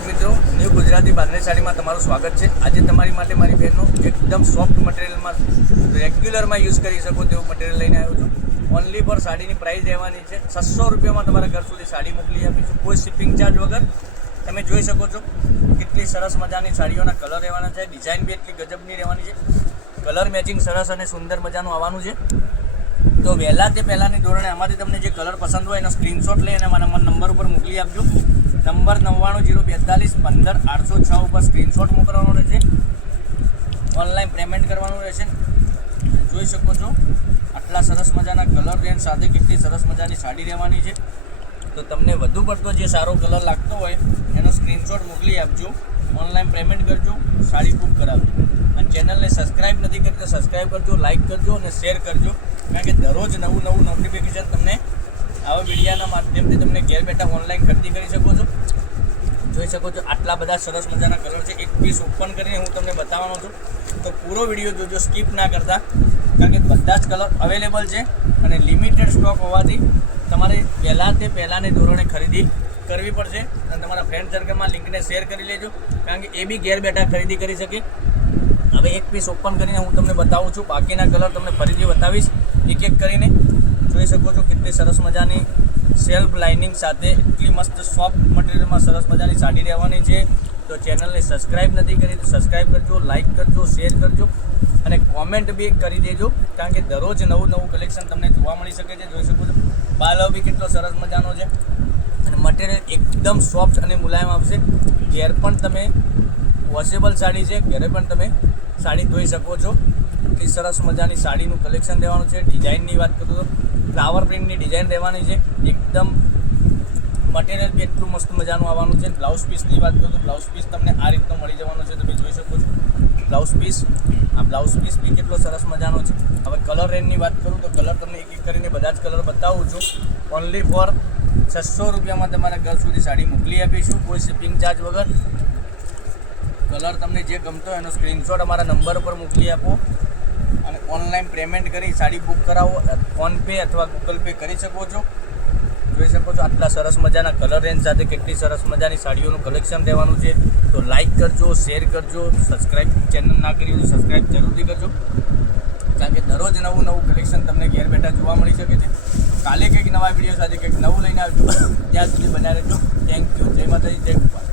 મિત્રો, ન્યૂ ગુજરાતી બાંધણી સાડીમાં તમારું સ્વાગત છે। આજે તમારી માટે મારી બહેનનો એકદમ સોફ્ટ મટીરિયલમાં રેગ્યુલરમાં યુઝ કરી શકો તેવું મટીરિયલ લઈને આવ્યો છું। ઓનલી ફોર સાડીની પ્રાઇસ રહેવાની છે 600 રૂપિયામાં તમારા ઘર સુધી સાડી મોકલી આપીશું, કોઈ શિપિંગ ચાર્જ વગર। તમે જોઈ શકો છો કેટલી સરસ મજાની સાડીઓના કલર રહેવાના છે, ડિઝાઇન બી એટલી ગજબની રહેવાની છે, કલર મેચિંગ સરસ અને સુંદર મજાનું આવવાનું છે। તો વહેલા તે પહેલાંની ધોરણે આમાંથી તમને જે કલર પસંદ હોય એનો સ્ક્રીનશોટ લઈ અને મારા નંબર ઉપર મોકલી આપજો। નંબર 9902415806 ઉપર સ્ક્રીનશોટ મોકલવાનો રહેશે, ઓનલાઈન પેમેન્ટ કરવાનું રહેશે। જોઈ શકો છો આટલા સરસ મજાના કલર રેન્જ સાથે કેટલી સરસ મજાની સાડી રહેવાની છે। તો તમને વધુ પડતો જે સારો કલર લાગતો હોય એનો સ્ક્રીનશોટ મોકલી આપજો, ઓનલાઈન પેમેન્ટ કરજો, સાડી બુક કરાવજો। અને ચેનલને સબસ્ક્રાઈબ નથી કરી તો સબસ્ક્રાઈબ કરજો, લાઇક કરજો અને શેર કરજો, કારણ કે દરરોજ નવું નોટિફિકેશન તમને આવા વિડીયોના માધ્યમથી તમને ઘેર બેઠા ઓનલાઈન ખરીદી કરી શકો છો। જોઈ શકો છો આટલા બધા સરસ મજાના કલર છે। એક પીસ ઓપન કરીને હું તમને બતાવવાનો છું, તો પૂરો વિડીયો જોજો, સ્કીપ ના કરતા, કારણ કે બધા જ કલર અવેલેબલ છે અને લિમિટેડ સ્ટોક હોવાથી તમારે પહેલાંની ધોરણે ખરીદી કરવી પડશે। અને તમારા ફ્રેન્ડ સર્કલમાં લિંકને શેર કરી લેજો, કારણ કે એ બી ઘેર બેઠા ખરીદી કરી શકે। હવે એક પીસ ઓપન કરીને હું તમને બતાવું છું, બાકીના કલર તમને ફરીથી બતાવીશ એક એક કરીને। જોઈ શકો છો કેટલી સરસ મજાની સેલ્ફ લાઇનિંગ સાથે એટલી મસ્ત સોફ્ટ મટીરિયલમાં સરસ મજાની સાડી રહેવાની છે। તો ચેનલને સબસ્ક્રાઈબ નથી કરી તો સબસ્ક્રાઈબ કરજો, લાઇક કરજો, શેર કરજો અને કોમેન્ટ બી કરી દેજો, કારણ કે દરરોજ નવું કલેક્શન તમને જોવા મળી શકે છે। જોઈ શકો છો બાલો બી કેટલો સરસ મજાનો છે અને મટીરિયલ એકદમ સોફ્ટ અને મુલાયમ આવશે। ઘેર પણ તમે વોશેબલ સાડી છે, ઘરે પણ તમે સાડી ધોઈ શકો છો। એટલી સરસ મજાની સાડીનું કલેક્શન રહેવાનું છે। ડિઝાઇનની વાત કરું તો ફ્લાવર પ્રિન્ટની ડિઝાઇન રહેવાની છે, એકદમ મટીરિયલ બી એટલું મસ્ત મજાનું આવવાનું છે। બ્લાઉઝ પીસની વાત કરું તો બ્લાઉઝ પીસ તમને આ રીતનો મળી જવાનો છે, તમે જોઈ શકો છો બ્લાઉઝ પીસ। આ બ્લાઉઝ પીસ બી કેટલો સરસ મજાનો છે। હવે કલર રેન્જની વાત કરું તો કલર તમને એક એક કરીને બધા જ કલર બતાવું છું। ઓનલી ફોર 600 રૂપિયામાં તમારા ઘર સુધી સાડી મોકલી આપીશું, કોઈ શિપિંગ ચાર્જ વગર। કલર તમને જે ગમતો હોય એનો સ્ક્રીનશોટ અમારા નંબર પર મોકલી આપો અને ઓનલાઈન પેમેન્ટ કરી સાડી બુક કરાવો, ફોનપે અથવા ગૂગલ પે કરી શકો છો। જોઈ શકો છો આટલા સરસ મજાના કલર રેન્જ સાથે કેટલી સરસ મજાની સાડીઓનું કલેક્શન રહેવાનું છે। તો લાઇક કરજો, શેર કરજો, સબસ્ક્રાઈબ ચેનલ ના કરી હોય તો સબસ્ક્રાઈબ જરૂરથી કરજો, કારણ કે દરરોજ નવું કલેક્શન તમને ઘેર બેઠા જોવા મળી શકે છે। કાલે કંઈક નવા વિડીયો સાથે કંઈક નવું લઈને આવજો, ત્યાં સુધી બનાવી રહેજો। થેન્ક યુ, જય માતાજી, જય ગોપાલ।